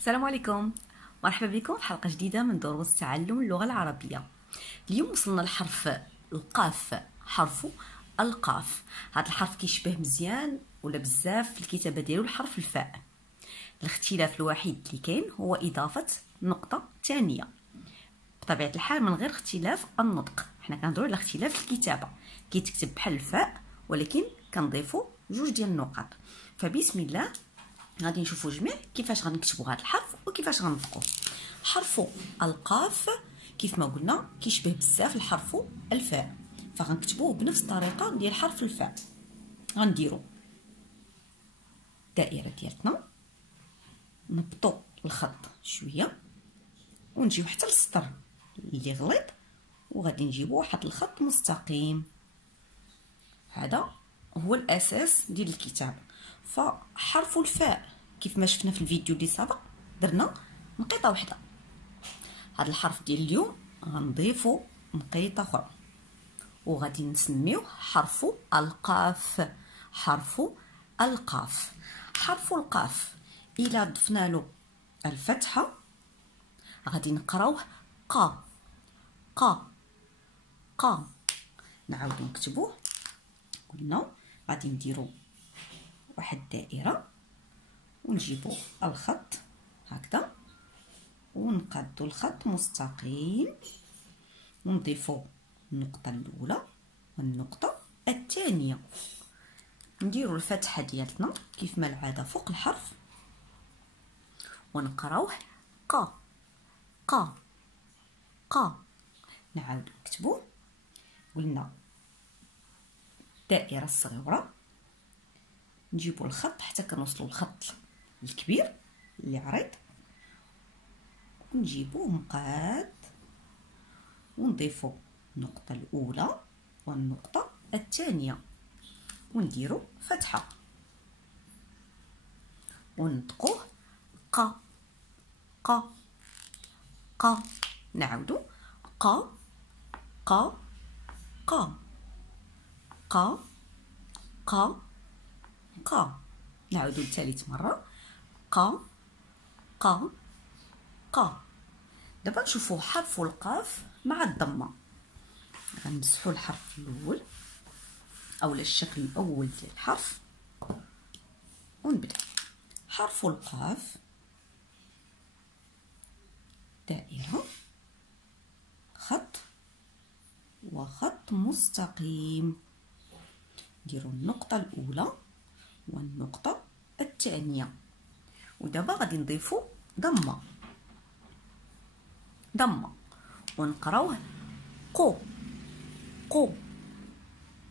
السلام عليكم، مرحبا بكم في حلقة جديدة من دروس تعلم اللغة العربية. اليوم وصلنا لحرف القاف، حرف القاف. هذا الحرف كيشبه مزيان ولا بزاف في الكتابة ديالو الحرف الفاء. الاختلاف الوحيد اللي كاين هو إضافة نقطة ثانية، بطبيعة الحال من غير اختلاف النطق. حنا كنهضروا على اختلاف الكتابة، كيتكتب بحال الفاء ولكن كنضيفوا جوج ديال النقط. فبسم الله غادي نشوفوا جميع كيفاش غنكتبوا هذا الحرف وكيفاش غنطقوه. حرف القاف كيف ما قلنا كيشبه بزاف الحرف الفاء، فغنكتبوه بنفس الطريقه ديال حرف الفاء. غنديروا الدائره ديالتنا، نبطوا الخط شويه ونجيو حتى للسطر اللي غليظ، وغادي نجيبوا واحد الخط مستقيم. هذا هو الاساس ديال الكتاب. فحرف الفاء كيف ما شفنا في الفيديو اللي سبق درنا نقيطه واحده. هذا الحرف ديال اليوم غنضيفوا نقيطه اخرى وغادي نسميوه حرف القاف. حرف القاف. حرف القاف الا ضفنا له الفتحه غادي نقراوه قا قا قا. نعاودو نكتبوه. قلنا غادي نديرو واحد الدائره ونجيبو الخط هكذا ونقادو الخط مستقيم ونضيفو النقطه الاولى والنقطه الثانيه. نديرو الفتحه ديالتنا كيف ما العاده فوق الحرف ونقراوه قا قا قا. نعاودو نكتبوه. قلنا الدائره الصغيره نجيبو الخط حتى كنوصلوا للخط الكبير اللي عريض ونجيبوه مقاد ونضيفوا النقطه الاولى والنقطه الثانيه ونديروا فتحه ونطقوه قا قا قا. نعاودوا قا قا قا قا قا قا. نعاودوا لثالث مره قا قا قا. دابا نشوفوا حرف القاف مع الضمه. غنمسحوا الحرف الاول اولا الشكل الاول ديال الحرف ونبدا. حرف القاف دائره خط وخط مستقيم. نديروا النقطه الاولى والنقطه الثانيه ودابا غادي نضيفوا ضمه ضمه ونقراوه قو قو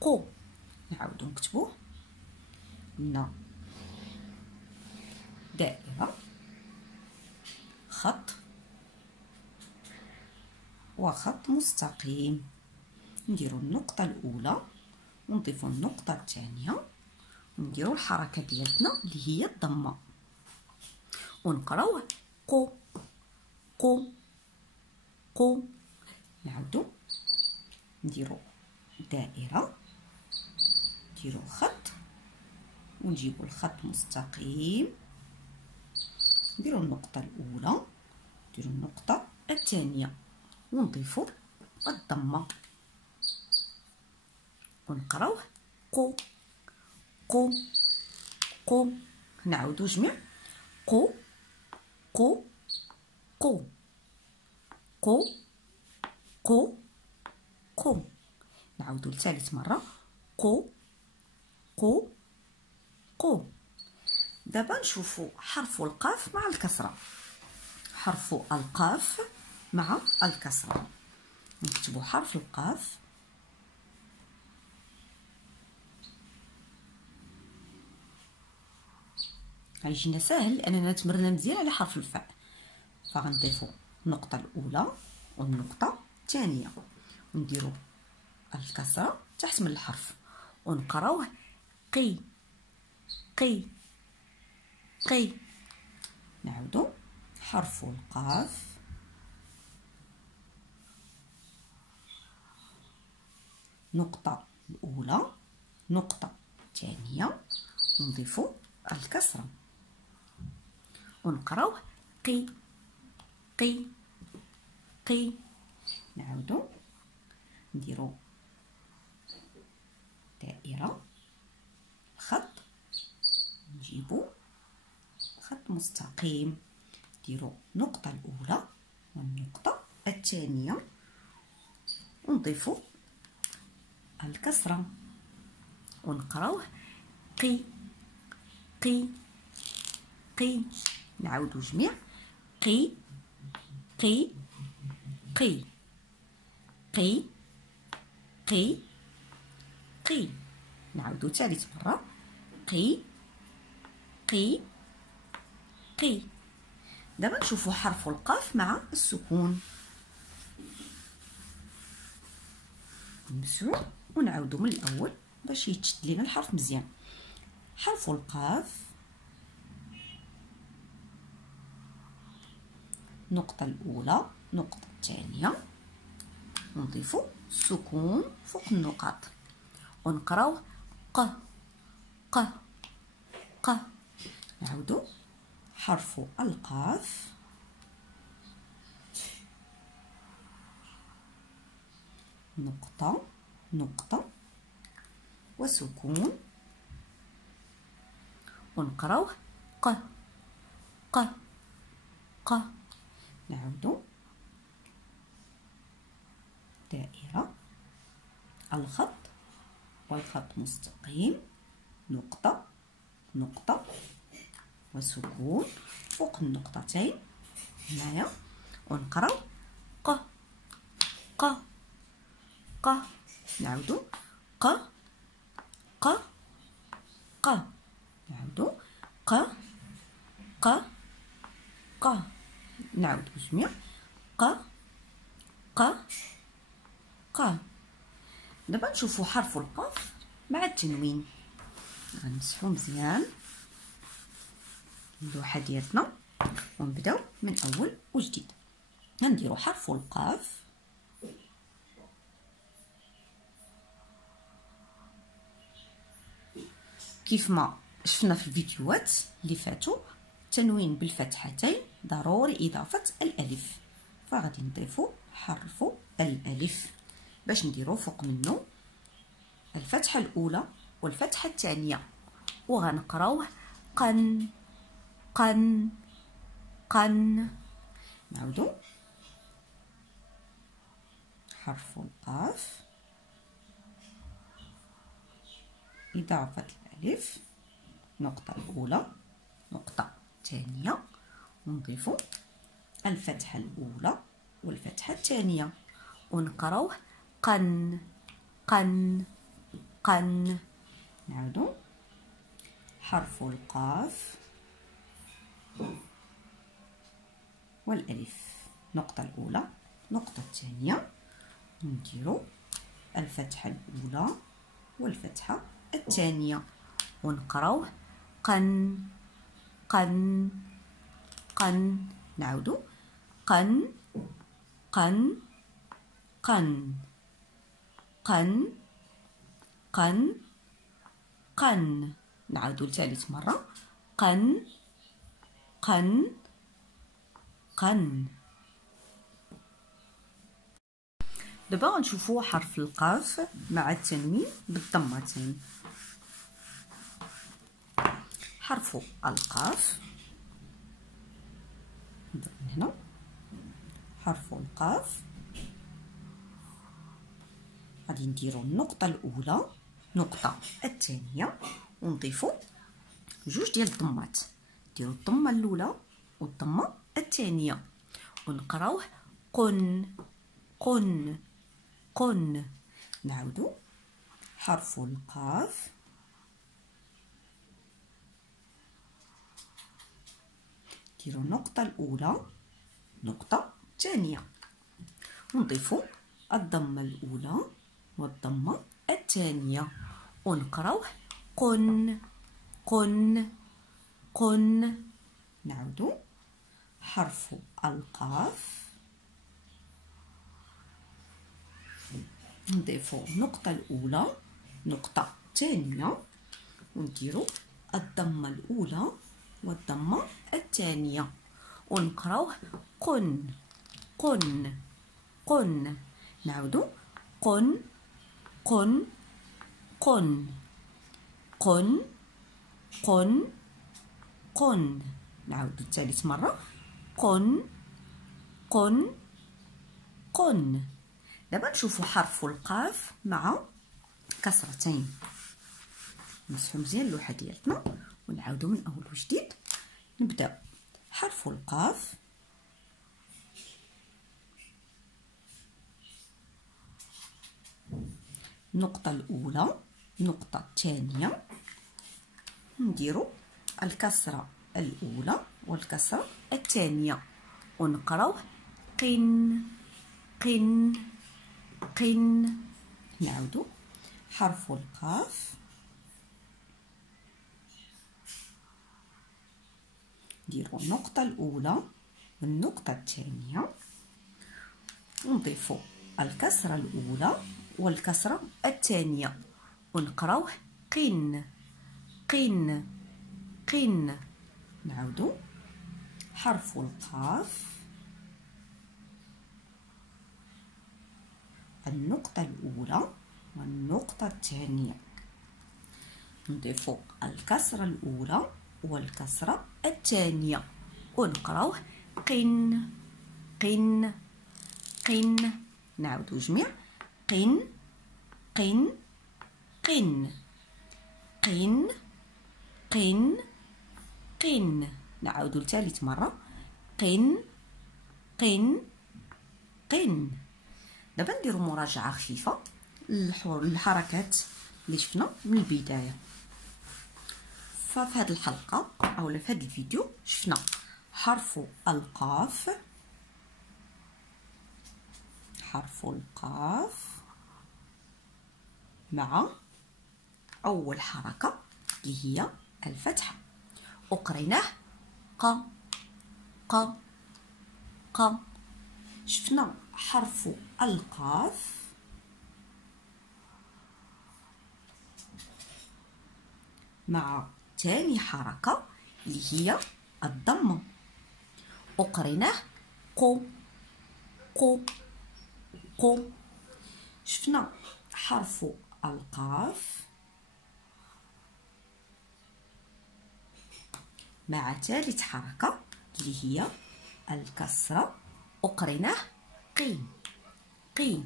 قو. نعاودو نكتبوه. قلنا دائره خط وخط مستقيم. نديرو النقطه الاولى ونضيفو النقطه الثانيه ونديرو الحركه ديالتنا اللي هي الضمه ونقراوه قو قو قو. نعاودو نديرو دائره نديرو خط ونجيبو الخط مستقيم نديرو النقطه الاولى نديرو النقطه الثانيه ونضيفو الضمه ونقراوه قو قو قو. نعاودو جميع قو قو قو قو قو قو. نعاودو لثالث مره قو قو قو. دابا نشوفوا حرف القاف مع الكسره. حرف القاف مع الكسره. نكتبوا حرف القاف غيجينا ساهل لاننا تمرنا مزيان على حرف الفاء. فغنضيفوا النقطه الاولى والنقطه الثانيه ونديروا الكسره تحت من الحرف ونقراوه قي قي قي. نعاودوا حرف القاف نقطه الاولى نقطه الثانيه ونضيفوا الكسره ونقراوه قي قي قي. نعاودو نديرو دائرة، خط، نجيبو خط مستقيم، نديرو النقطة الأولى والنقطة الثانية، ونضيفو الكسرة ونقراوه قي قي قي. نعاودو جميع قي قي قي قي قي قي. نعاودو ثالث مرة قي قي قي. دابا نشوفو حرف القاف مع السكون. نمسحو ونعاودو من الاول باش يتشد لينا الحرف مزيان. حرف القاف، النقطة الأولى، النقطة الثانية، ونضيفو السكون فوق النقاط ونقراوه ق ق ق. نعاودو حرف القاف، نقطة نقطة وسكون، ونقراوه ق ق ق. نعاودو دائرة، الخط والخط مستقيم، نقطة نقطة وسكون فوق النقطتين هنايا، ونقراو ق ق ق. نعاودو ق ق ق. نعاودو ق ق ق. نعاودو جميع ق ق ق. دابا نشوفو حرف القاف مع التنوين. غنمسحو مزيان اللوحة ديالنا ونبداو من اول وجديد. غنديرو حرف القاف، كيف ما شفنا في الفيديوهات اللي فاتوا، التنوين بالفتحتين ضروري اضافه الالف، فغادي نضيفو حرف الالف باش نديرو فوق منه الفتحه الاولى والفتحه الثانيه، وغنقراوه قن قن قن. نعاودو حرف القاف، إضافة الألف، النقطة الأولى، النقطة الثانية، ونضيفو الفتحة الأولى والفتحة الثانية، ونقراوه قن قن قن. نعاودو حرف القاف والألف، النقطة الأولى، النقطة الثانية، ونديرو الفتحة الأولى والفتحة الثانية، ونقراوه قن قن قن. نعاودو قن قن قن قن قن قن. نعاودو لثالث مرة قن قن قن. دابا غنشوفو حرف القاف مع التنوين بالضمتين. حرف القاف، من هنا حرف القاف، غادي نديرو النقطة الأولى، النقطة الثانية، ونضيفو جوج ديال الضمات، نديرو الضمة الأولى والضمة الثانية، ونقراوه قن قن قن. نعاودو حرف القاف، نديرو النقطة الأولى، النقطة الثانية، ونضيفو الضمة الأولى والضمة الثانية، ونقراوه قن قن قن. نعاودو حرف القاف، نضيفو النقطة الأولى، النقطة الثانية، ونديرو الضمة الأولى والضمة الثانية، ونقراوه قن قن قن. نعودو قن قن قن قن قن قن. نعودو ثالث مرة قن قن قن. دابا نشوفو حرف القاف مع كسرتين. نمسحو مزيان اللوحة ديالتنا ونعاودو من اول وجديد. نبدا حرف القاف، النقطة الأولى، النقطة الثانية، نديرو الكسرة الأولى والكسرة الثانية ونقراوه قن قن قن. نعودو حرف القاف، نديرو النقطة الأولى والنقطة الثانية ونضيفو الكسرة الأولى والكسرة الثانية ونقراوه قن قن قن. نعودو حرف القاف، النقطة الأولى والنقطة الثانية نضيفو الكسرة الأولى والكسرة الثانية ونقراوه قن قن قن. نعودو جميع قن قن قن قن قن قن. نعودو لثالث مرة قن قن قن. دابا نديرو مراجعة خفيفة للحركات اللي شفنا من البداية. ففي هذه الحلقة أو في هذا الفيديو شفنا حرف القاف، حرف القاف مع أول حركة اللي هي الفتحة وقريناه ق ق ق. شفنا حرف القاف مع ثاني حركة اللي هي الضمة وقريناه قو قو قو. شفنا حرف القاف مع ثالث حركة اللي هي الكسرة وقريناه قي قي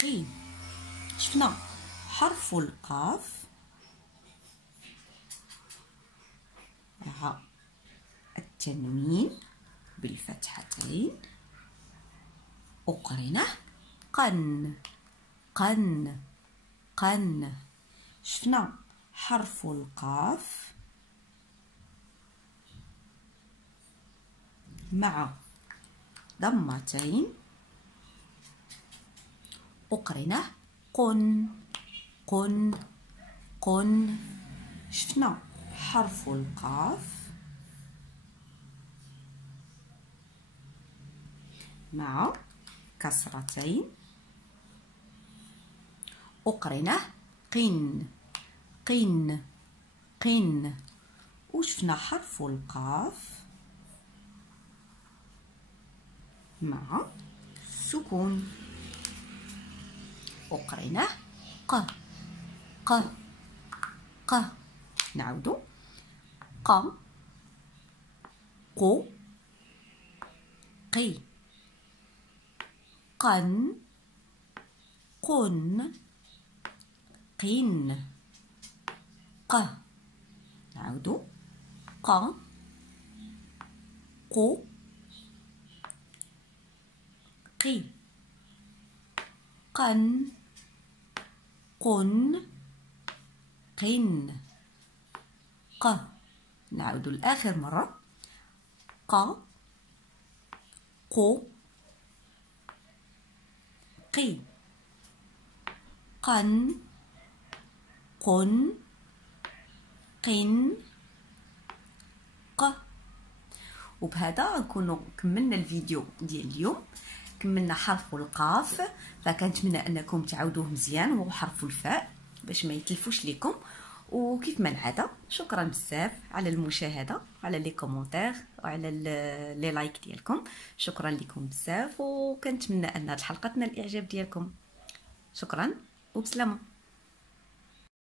قي. شفنا حرف القاف مع التنوين بالفتحتين وقريناه قن قن قن. شفنا حرف القاف مع ضمتين وقريناه قن قن قن. شفنا حرف القاف مع كسرتين وقريناه قن قن قن. وشفنا حرف القاف مع سكون وقريناه ق ق ق. نعودو ق قو قي قن قن قن ق. نعودو ق قو قي قن قن قن ق. نعود لآخر مرة ق قو قي قن قن قن ق. وبهذا نكونوا كملنا الفيديو ديال اليوم. كملنا حرف القاف، فكنتمنى انكم تعاودوه مزيان، وهو حرف الفاء باش ما يتلفوش لكم. وكيف ما العاده شكرا بزاف على المشاهده وعلى لي كومونتير وعلى لي لايك ديالكم. شكرا لكم بزاف، وكنتمنى ان هذه الحلقه تنال الاعجاب ديالكم. شكرا وبسلامه.